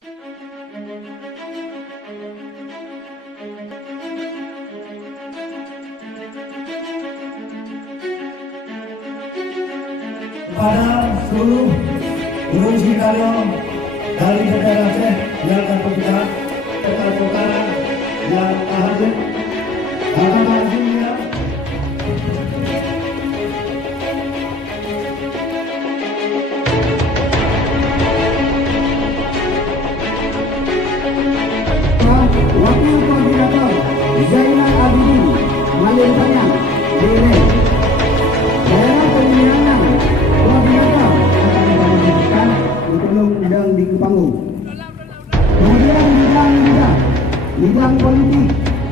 Kepada seluruh urusi kalian dari negara Aceh yang akan berpihak, saudara-saudara yang hadir, dalam hadirnya Wakil Koordinator Zainal Abidin Malin Tanyang Dene Daerah Pemilihan Koordinator akan dilanjutkan untuk undang di panggung. Kemudian bidang politik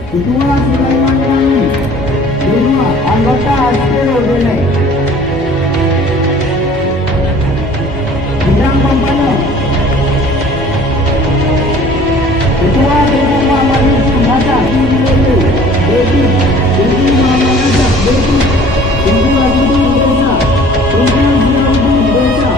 Ketua Sulaiman Rani, kedua anggota Aspero Dene. Bidang kampanye Ketua Dewan Muhammad Yusuf Hasan Depi Muhammad Najab Depi Tunggu Azudin Desa Tunggu Azudin Desa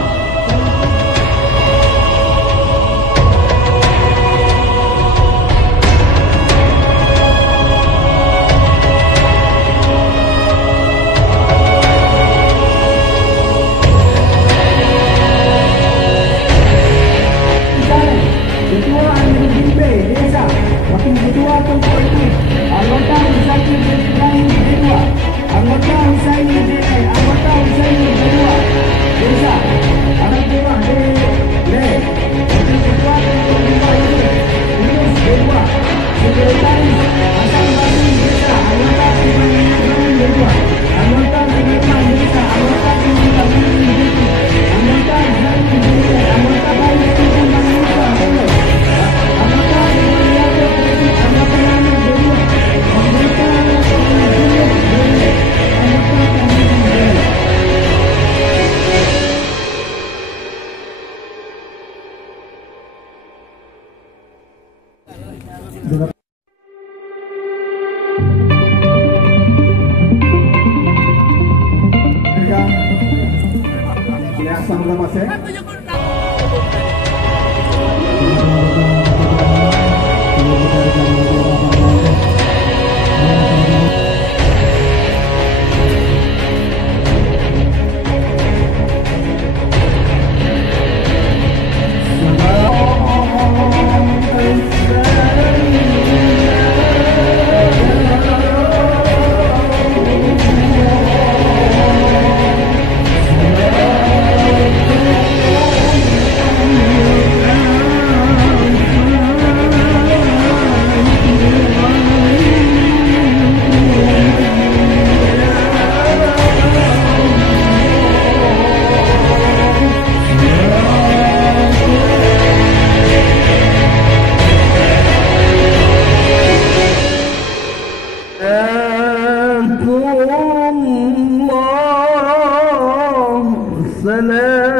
Ketua Amiruddin B. Desa, Wakil Ketua Politik, anggota Husaini Ibrahim Kedua, anggota Husaini Dene, anggota Husaini Kedua Desa, anak buah D. Wakil Ketua Politik, Yunus Kedua, Sekretaris Hasan Basri Desa, anggota Ibrahim Kedua, anggota Sudirman Desa, anggota Sudirman Desa, anggota Zaini Desa, anggota Bayi Sudirman Desa, Salam